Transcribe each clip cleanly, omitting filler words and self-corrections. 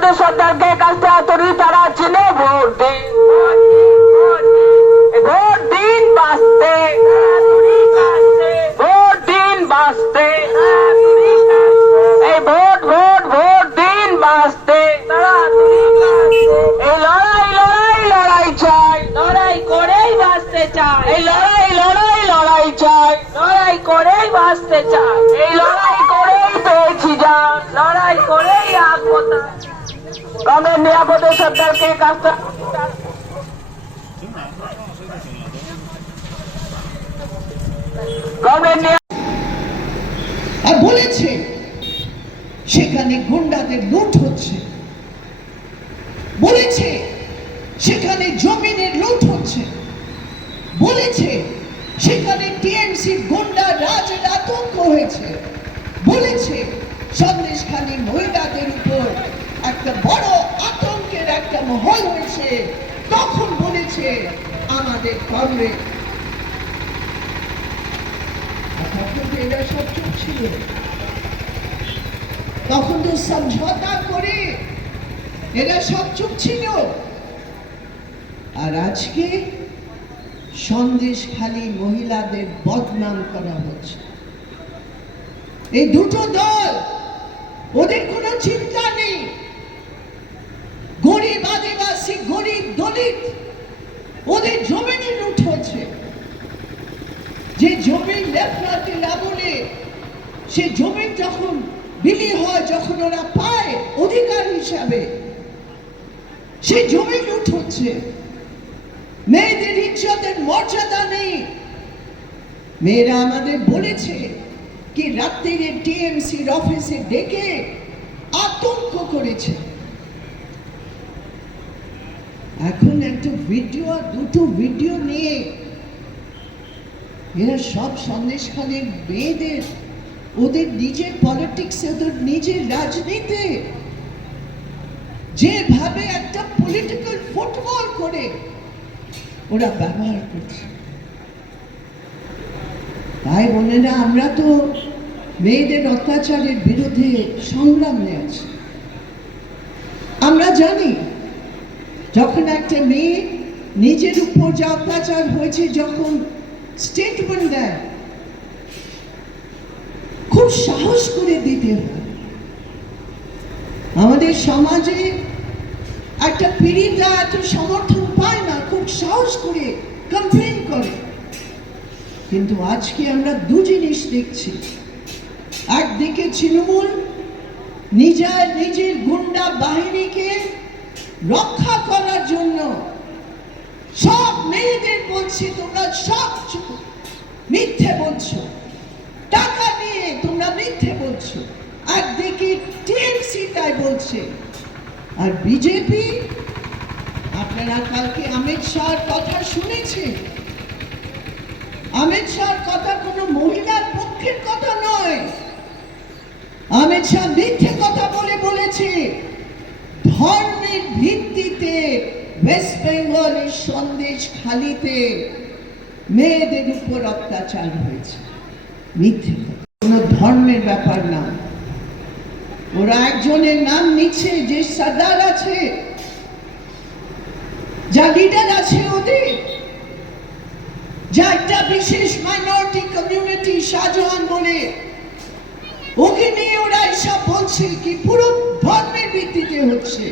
নিরাপদে সরকারকে কাজটা তরি তারা চিনে ভোট দিন, ভোট দিন বাঁচতে, ভোট দিন বাঁচতে, এই ভোট ভোট ভোট দিন বাঁচতে। এই লড়াই লড়াই লড়াই চাই, লড়াই করেই বাঁচতে চাই, এই লড়াই লড়াই লড়াই চাই, লড়াই করেই বাঁচতে চাই, এই লড়াই করেই পেয়েছি যান, লড়াই করেই আত্মতা। কংগ্রেস নিরাপদে সরকারকে কাজটা আর বলেছে সেখানে গুন্ডাদের লুট হচ্ছে, বলেছে সেখানে জমিনের লুট হচ্ছে, বলেছে সেখানে টিএমসি গুন্ডা রাজের আতঙ্ক হয়েছে, বলেছে সন্দেশখালী মহিলাদের উপর একটা বড় আতঙ্কের একটা মহল হয়েছে। তখন বলেছে আমাদের কংগ্রেস, এরা সব চুপ ছিল, তখন তো সমঝোতা করে এরা সব চুপ ছিল। আর আজকে সন্দেশখালী মহিলাদের বদনাম করা হচ্ছে। এই দুটো দল, ওদের কোনো চিন্তা নেই। গরিব আদিবাসী, গরিব দলিত, ওদের জমিনে লুট হচ্ছে। যে জমি লেফটেন্যান্টের আমলে সে জমি যখন বিলি হয়, যখন ওরা পায় অধিকার হিসাবে, সে জমি লুট হচ্ছে। মেয়েদের ইজ্জতের মর্যাদা নেই। মেয়েরা আমাদের বলেছে কি রাত্রিরে টিএমসির অফিসে ডেকে আতঙ্ক করেছে। এখন একটা ভিডিও, দুটো ভিডিও নিয়ে এরা সব সন্দেশখালীর মেয়েদের, ওদের নিজের পলিটিক্সে, ওদের নিজের রাজনীতি যেভাবে একটা পলিটিক্যাল ফুটবল করে ওরা ব্যবহার করছে। তাই বোনেরা, আমরা তো মেয়েদের অত্যাচারের বিরুদ্ধে সংগ্রামে আছি। আমরা জানি যখন একটা মেয়ে নিজের উপর যা অত্যাচার হয়েছে, যখন স্টেটমেন্ট দেয়, খুব সাহস করে দিতে হয়। আমাদের সমাজে একটা পীড়িতা এত সমর্থন পায় না, খুব সাহস করে কমপ্লেন করে। কিন্তু আজকে আমরা দু জিনিস দেখছি। একদিকে তৃণমূল নিজের গুন্ডা বাহিনীকে রক্ষা করার জন্য সব মেয়েদের বলছে তোমরা সব মিথ্যে বলছো, টাকা নিয়ে তোমরা মিথ্যে বলছো। একদিকে টিএমসি তাই বলছে। আর বিজেপি, আপনারা কালকে অমিত শাহর কথা শুনেছেন। অমিত শাহর কথা কোনো মহিলার পক্ষের কথা নয়। অমিত শাহ মিথ্যে কথা বলেছে ধর্মের ভিত্তিতে ওয়েস্ট বেঙ্গলের সন্দেশখালীতে মেয়েদের উপর অত্যাচার হয়েছে। মিথ্যে, কোনো ধর্মের ব্যাপার না। ওরা একজনের নাম নিচ্ছে, যে সর্দার আছে, যা লিডার আছে ওদের, যা একটা বিশেষ মাইনরিটি কমিউনিটি শাহজাহান বলে, ওকে নিয়ে ওরা এসব বলছে কি পুরো ধর্মের ভিত্তিতে হচ্ছে।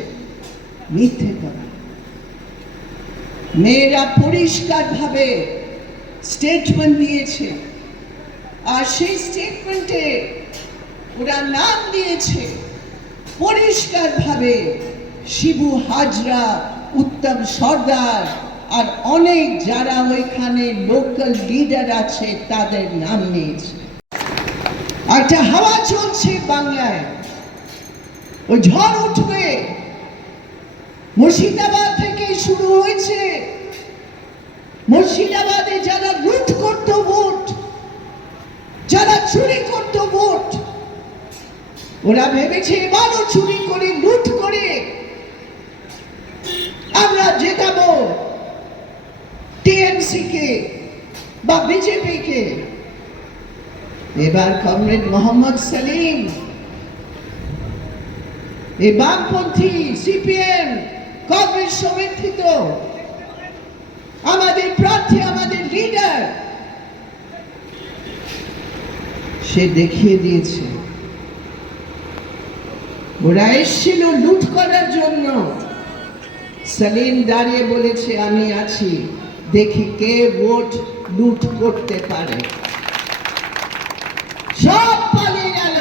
মিথ্যে কথা। মেয়েরা পরিষ্কার ভাবে স্টেটমেন্ট দিয়েছে, আর সেই স্টেটমেন্টে ওরা নাম দিয়েছে পরিষ্কার ভাবে শিবু হাজরা, উত্তম সর্দার আর অনেক যারা ওইখানে লোকাল লিডার আছে তাদের নাম নিয়েছে। একটা হাওয়া চলছে বাংলায়, ওই ঝড় উঠবে। মুর্শিদাবাদ থেকে শুরু হয়েছে। মুর্শিদাবাদে যারা লুট করতো ভোট, যারা চুরি করতো ভোট, ওরা ভেবেছে এবারও চুরি করে লুট করে আমরা জেতাবো টিএমসি কে বা বিজেপি কে। এবার কমরেড মোহাম্মদ সেলিম এই বামপন্থী সিপিএম কংগ্রেস সমর্থিত আমাদের প্রার্থী, আমাদের লিডার, সে দেখিয়ে দিয়েছে ওরা এসেছিল লুট করার জন্য। সেলিম দাঁড়িয়ে বলেছে আমি আছি, দেখি কে ভোট লুট করতে পারে। সব পালিয়ে গেল,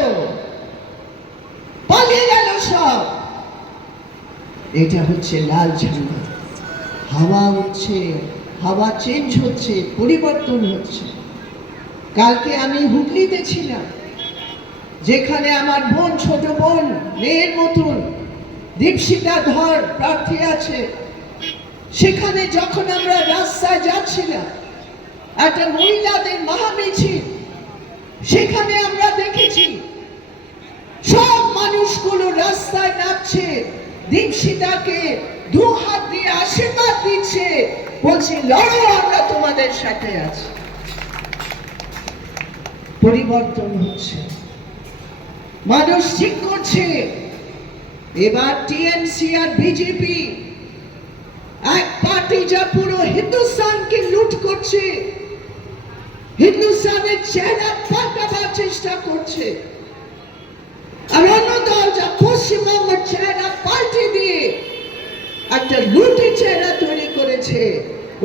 পালিয়ে গেল সব। এটা হচ্ছে লাল ঝান্ডা। হাওয়া হচ্ছে, হাওয়া চেঞ্জ হচ্ছে, পরিবর্তন হচ্ছে। কালকে আমি হুগলিতে ছিলাম, যেখানে আমার বোন, ছোট বোন, মেয়ের মতন দীপশিতা ধর প্রার্থী আছে। সেখানে যখন আমরা রাস্তায় যাচ্ছিলাম, একটা মহিলাদের মহামিছিল, সেখানে আমরা দেখেছি সব মানুষগুলো রাস্তায় নামছে, দীপশিতাকে দু হাত দিয়ে আশীর্বাদ দিচ্ছে, বলছে লড়ো, আমরা তোমাদের সাথে আছি। পরিবর্তন হচ্ছে, মানুষ ঠিক করছে। এবার টিএমসি আর বিজেপি এক পার্টি যা পুরো হিন্দুস্তানকে লুট করছে, হিন্দুস্তানের চেহারা পাল্টাবার চেষ্টা করছে, আর অন্য দল যা পশ্চিমবঙ্গের চেহারা পাল্টে দিয়ে একটা লুটের চেহারা তৈরি করেছে।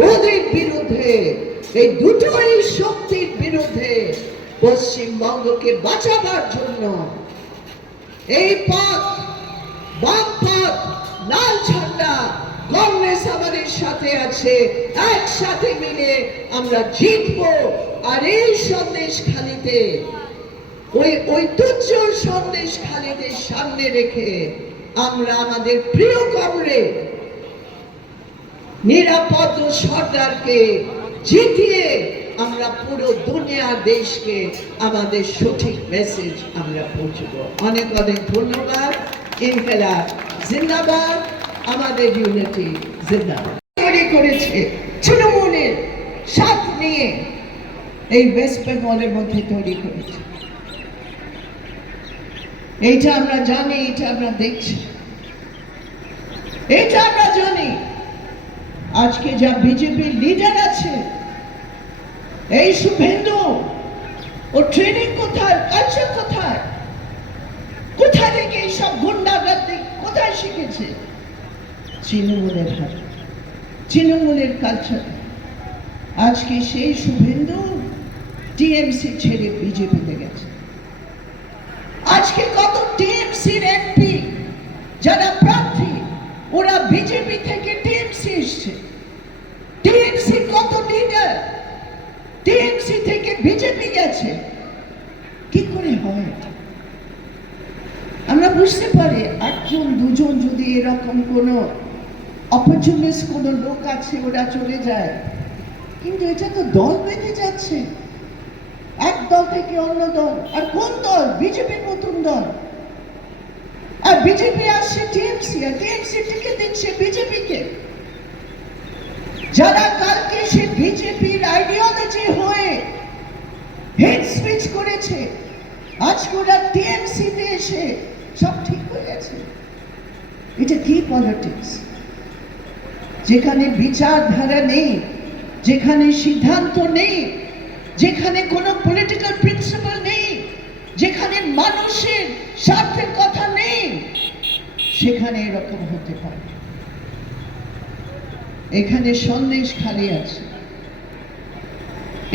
ওদের বিরুদ্ধে, এই দুটোই শক্তির বিরুদ্ধে পশ্চিমবঙ্গকে বাঁচাবার জন্য এই পথ, বাম পথ, লাল ঝান্ডা, কংগ্রেস আমাদের সাথে আছে। একসাথে মিলে আমরা জিতবো। আর এই সন্দেশখালিতে, ওই তুচ্ছ সন্দেশখালিতে সামনে রেখে আমরা আমাদের প্রিয় কমরেড নিরাপদ সর্দারকে জিতিয়ে আমরা পুরো দুনিয়া দেশকে আমাদের সঠিক মেসেজ আমরা পৌঁছবো। অনেক অনেক ধন্যবাদ। ইনকিলাব জিন্দাবাদ, আমাদের ইউনিটি জিন্দাবাদ। তৈরি করেছে তৃণমূলের সাথ নিয়ে এই ওয়েস্ট বেঙ্গলের মধ্যে তৈরি করেছে। এইটা আমরা জানি, এটা আমরা দেখছি, এটা আমরা জানি। আজকে যা বিজেপির লিডার আছে, এই শুভেন্দু, ও ট্রেনিং কোথায়, কালচার কোথায়, কোথা থেকে এইসব গুন্ডাগর্দি কোথায় শিখেছে? তৃণমূলের হাত, তৃণমূলের কালচার। আজকে সেই শুভেন্দু টিএমসি ছেড়ে বিজেপিতে গেছে। আজকে কত টিএমসির এমপি যারা প্রার্থী, ওরা বিজেপি থেকে টিএমসি এসছে। টিএমসি কত লিডার টিএমসি থেকে বিজেপি গেছে। কি করে হয়? আমরা বুঝতে পারি একজন দুজন যদি এরকম কোনো অপরচুনিস্ট কোনো লোক আছে, ওরা চলে যায়, কিন্তু এটা তো দল বেঁধে যাচ্ছে, এক দল থেকে অন্য দল। আর কোন দল? বিজেপির মতন দল। আর বিজেপি আসছে টিএমসি, আর টিএমসি টিকে দিচ্ছে বিজেপিকে। যারা কালকে সে বিজেপির আইডিওলজি হয়ে হেড স্পিচ করেছে, আজকে ওরা টিএমসি তে এসে সব ঠিক হয়ে গেছে। এটা কি পলিটিক্স? যেখানে বিচারধারা নেই, যেখানে সিদ্ধান্ত নেই, যেখানে কোনো পলিটিক্যাল প্রিন্সিপাল নেই, যেখানে মানুষের স্বার্থের কথা নেই, সেখানে এরকম হতে পারে। এখানে সন্দেশ খালি আছে।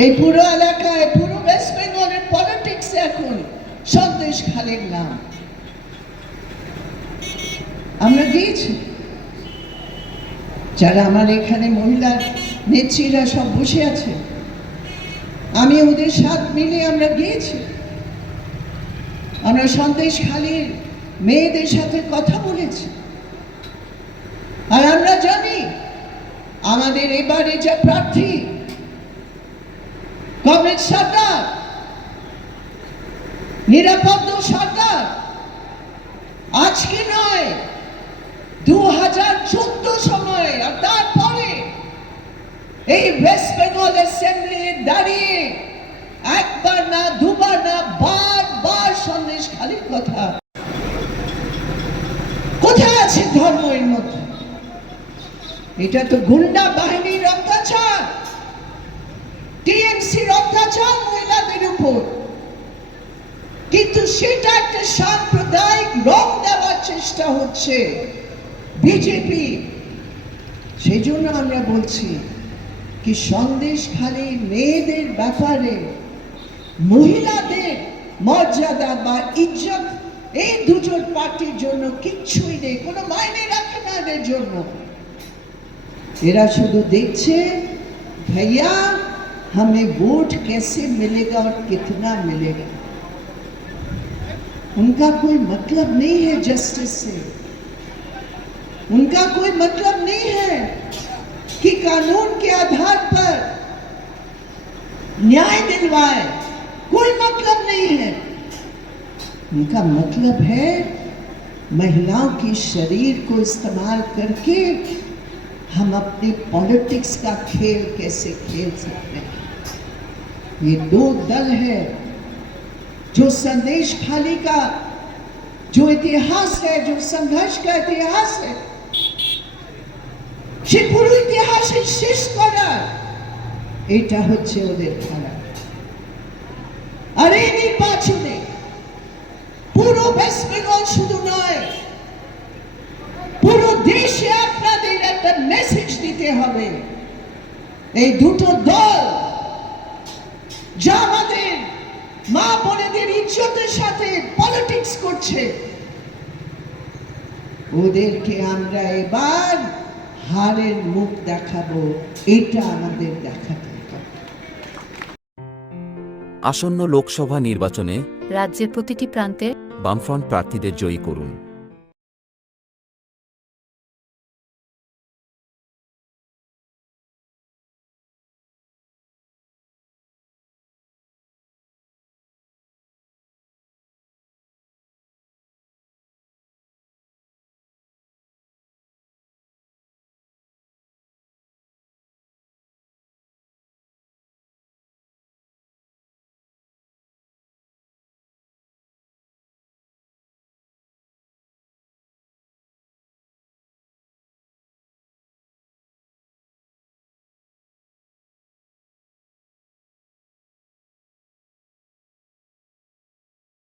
এই পুরো এলাকায়, পুরো ওয়েস্ট বেঙ্গলের পলিটিক্স এখন সন্দেশ খালির নাম। আমরা গিয়েছি, যারা আমার এখানে মহিলা নেত্রীরা সব বসে আছে, আমি ওদের সাথে মিলে আমরা গিয়েছি। আমরা সন্দেশখালীর মেয়েদের সাথে কথা বলেছি। আর আমরা জানি আমাদের এবারে যা প্রার্থী কমরেড সর্দার, নিরাপদ সর্দার, আজকে নয় 2014 সময়, আর তারপরে এই ওয়েস্ট বেঙ্গল অ্যাসেম্বলি দাঁড়িয়ে একবার না, দুবার না, বারবার সন্দেশখালীর কথা ধর্ম এর মধ্যে? এটা তো গুন্ডা বাহিনীর অত্যাচার, টিএমসির অত্যাচার মহিলাদের উপর। কিন্তু সেটা একটা সাম্প্রদায়িক রং দেওয়ার চেষ্টা হচ্ছে বিজেপি। সেই জন্য আমরা বলছি কি সন্দেশখালী মেয়েদের ব্যাপারে মহিলাদের মর্যাদা বা ইজ্জত এই দুজন পার্টির জন্য কিচ্ছুই নেই, কোনো মাইনে রাখে না এদের জন্য। এরা শুধু দেখছে भैया हमें वोट कैसे मिलेगा और कितना मिलेगा। उनका कोई मतलब नहीं है जस्टिस से, उनका कोई मतलब नहीं है कि कानून के आधार पर न्याय दिलवाए, कोई मतलब नहीं है। उनका मतलब है महिलाओं के शरीर को इस्तेमाल करके हम अपने पॉलिटिक्स का खेल कैसे खेल सकते हैं। ये दो दल है जो संदेशखाली का जो इतिहास है, जो संघर्ष का इतिहास है, সে পুরো ইতিহাসের শেষ করা এটা হচ্ছে ওদের খেলা। আর এই নির্বাচনে পুরো ওয়েস্ট বেঙ্গল শুধু নয়, পুরো দেশে আপনাদের একটা মেসেজ দিতে হবে। এই দুটো দল যা আমাদের মা বোনেদের ইজ্জতের সাথে পলিটিক্স করছে, ওদেরকে আমরা এবার হারের মুখ দেখাবো, এটা আমাদের দেখাতে হবে। আসন্ন লোকসভা নির্বাচনে রাজ্যের প্রতিটি প্রান্তে বামফ্রন্ট প্রার্থীদের জয়ী করুন।